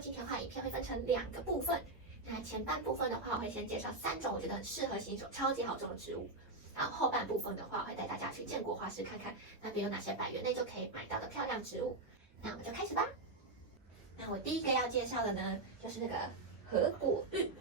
今天的话，影片会分成2个部分。那前半部分的话，我会先介绍3种我觉得很适合新手、超级好种的植物。然后后半部分的话，我会带大家去建国花市看看那边有哪些100元内就可以买到的漂亮植物。那我们就开始吧。那我第一个要介绍的呢，就是那个合果玉。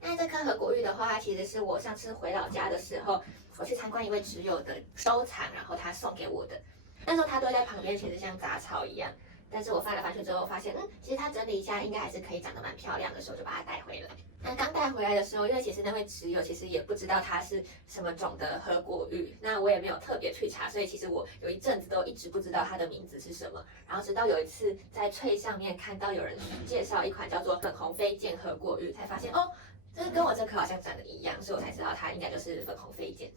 那这棵合果玉的话，它其实是我上次回老家的时候，我去参观一位植友的收藏，然后他送给我的。那时候它堆在旁边，其实像杂草一样。但是我翻来翻去之后发现，其实它整理一下应该还是可以长得蛮漂亮的，所以我就把它带回来。那刚带回来的时候，因为其实那位植友其实也不知道它是什么种的合果玉，那我也没有特别去查，所以其实我有一阵子都一直不知道它的名字是什么。然后直到有一次在翠上面看到有人介绍一款叫做粉红飞剑合果玉，才发现哦，这个跟我这颗好像长得一样，所以我才知道它应该就是粉红飞剑。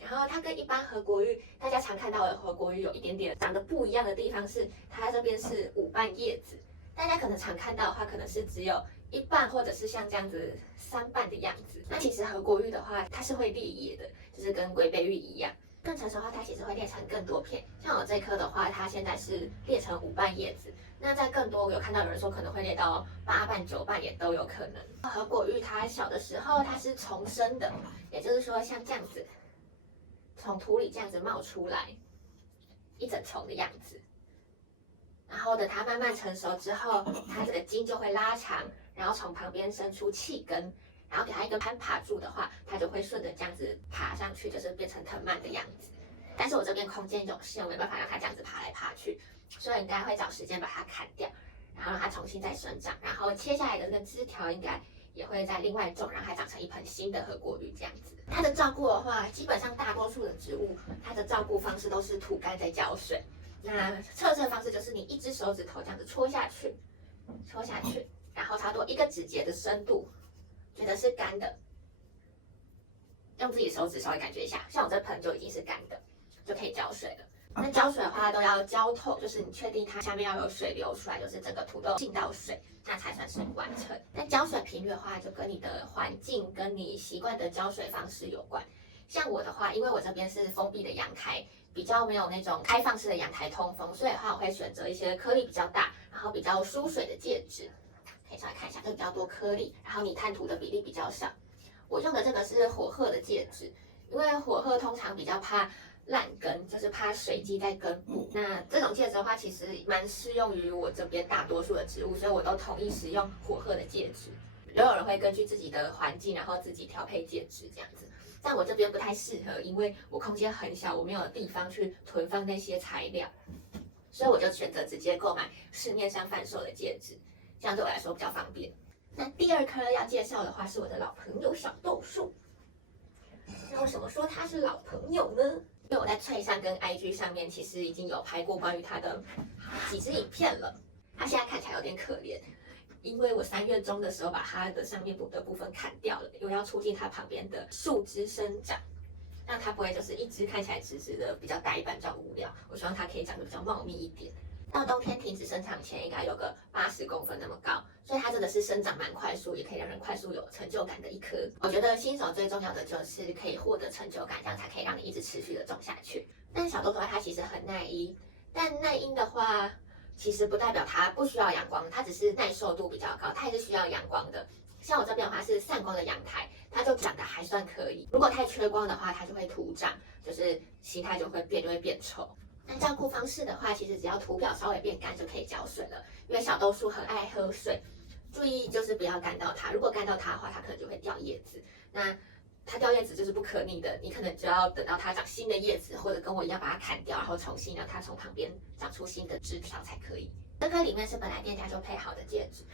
然后它跟一般合果玉，大家常看到的合果玉有一点点长得不一样的地方是，它这边是5瓣叶子。大家可能常看到的话，可能是只有1瓣，或者是像这样子3瓣的样子。那其实合果玉的话，它是会裂叶的，就是跟龟背玉一样。更成熟的话，它其实会裂成更多片。像我这颗的话，它现在是裂成5瓣叶子。那在更多，我有看到有人说可能会裂到8瓣、9瓣也都有可能。合果玉它小的时候它是重生的，也就是说像这样子。从土里这样子冒出来，一整丛的样子。然后等它慢慢成熟之后，它这个茎就会拉长，然后从旁边伸出气根，然后给它一个攀爬柱的话，它就会顺着这样子爬上去，就是变成藤蔓的样子。但是我这边空间有限，我没办法让它这样子爬来爬去，所以应该会找时间把它砍掉，然后让它重新再生长，然后切下来的这个枝条应该也会再另外种，让它长成一盆新的合果玉这样子。它的照顾的话，基本上大多数的植物，它的照顾方式都是土干再浇水。那测试的方式就是你1只手指头这样子戳下去，戳下去，然后差不多1个指节的深度，觉得是干的，用自己手指稍微感觉一下，像我这盆就已经是干的，就可以浇水了。那浇水的话都要浇透，就是你确定它下面要有水流出来，就是整个土都浸到水，那才算是完成。那浇水频率的话，就跟你的环境跟你习惯的浇水方式有关。像我的话，因为我这边是封闭的阳台，比较没有那种开放式的阳台通风，所以的话我会选择一些颗粒比较大，然后比较疏水的介质。可以稍微看一下，就比较多颗粒，然后你碳土的比例比较少。我用的这个是火褐的介质，因为火褐通常比较怕烂根，就是怕水积在根部。那这种介质的话，其实蛮适用于我这边大多数的植物，所以我都统一使用火褐的介质。也有人会根据自己的环境，然后自己调配介质这样子。但我这边不太适合，因为我空间很小，我没有地方去囤放那些材料，所以我就选择直接购买市面上贩售的介质，这样对我来说比较方便。那第2棵要介绍的话，是我的老朋友小豆树。那为什么说它是老朋友呢？因为我在翠上跟 IG 上面其实已经有拍过关于它的几支影片了。它现在看起来有点可怜，因为我3月中的时候把它的上面的部分砍掉了，又要促进它旁边的树枝生长，让它不会就是一枝看起来直直的比较呆板、比较无聊。我希望它可以长得比较茂密一点。到冬天停止生长前，应该有个80公分那么高，所以它真的是生长蛮快速，也可以让人快速有成就感的一棵。我觉得新手最重要的就是可以获得成就感，这样才可以让你一直持续的种下去。但小豆树它其实很耐阴，但耐阴的话，其实不代表它不需要阳光，它只是耐受度比较高，它也是需要阳光的。像我这边的话是散光的阳台，它就长得还算可以。如果太缺光的话，它就会徒长，就是形态就会变丑。那照顾方式的话，其实只要土表稍微变干就可以浇水了。因为小豆树很爱喝水，注意就是不要干到它。如果干到它的话，它可能就会掉叶子。那它掉叶子就是不可逆的，你可能就要等到它长新的叶子，或者跟我一样把它砍掉，然后重新让它从旁边长出新的枝条才可以。这颗里面是本来店家就配好的介质，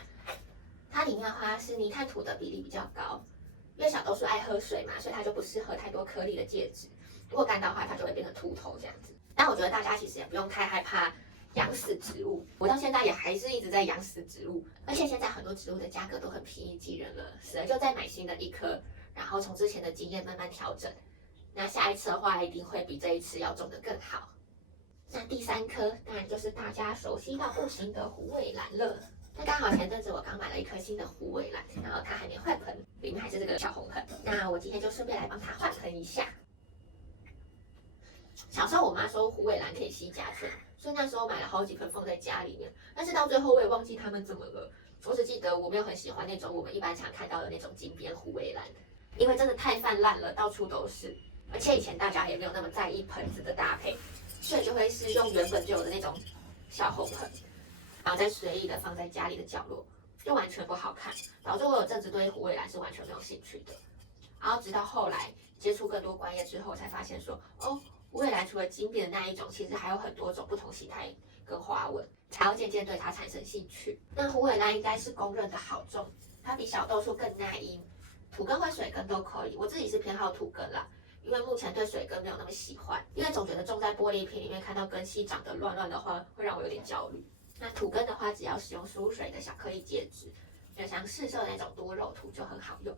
它里面的话是泥炭土的比例比较高，因为小豆树爱喝水嘛，所以它就不适合太多颗粒的介质。如果干到的话，它就会变成秃头这样子。但我觉得大家其实也不用太害怕养死植物，我到现在也还是一直在养死植物，而且现在很多植物的价格都很平易近人了，死了就再买新的一颗，然后从之前的经验慢慢调整。那下一次的话，一定会比这一次要种得更好。那第3颗当然就是大家熟悉到不行的虎尾兰了。那刚好前阵子我刚买了一颗新的虎尾兰，然后它还没换盆，里面还是这个小红盆。那我今天就顺便来帮它换盆一下。小时候我妈说虎尾兰可以吸甲醛，所以那时候买了好几盆放在家里面。但是到最后我也忘记它们怎么了，我只记得我没有很喜欢那种我们一般常看到的那种金边虎尾兰，因为真的太泛滥了，到处都是。而且以前大家也没有那么在意盆子的搭配，所以就会是用原本就有的那种小红盆，然后再随意的放在家里的角落，就完全不好看，导致我有阵子对虎尾兰是完全没有兴趣的。然后直到后来接触更多观叶之后，才发现说，哦，虎尾兰除了金边的那一种，其实还有很多种不同形态跟花纹，才要渐渐对它产生兴趣。那虎尾兰应该是公认的好种，它比小豆树更耐阴，土根或水根都可以。我自己是偏好土根啦，因为目前对水根没有那么喜欢，因为总觉得种在玻璃瓶里面看到根系长得乱乱的话，会让我有点焦虑。那土根的话，只要使用疏水的小颗粒介质，就像市售的那种多肉土就很好用。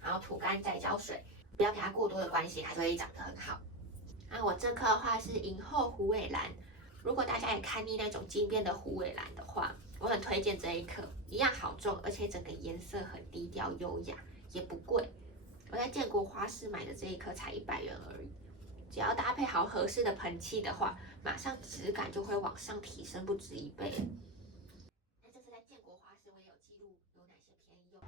然后土干再浇水，不要给它过多的关系，它就会长得很好。那我这颗的话是银后虎尾兰，如果大家也看腻那种金边的虎尾兰的话，我很推荐这一颗，一样好种，而且整个颜色很低调优雅，也不贵。我在建国花市买的这一颗才100元而已，只要搭配好合适的盆器的话，马上质感就会往上提升不止1倍。那这次在建国花市我也有记录有哪些便宜用。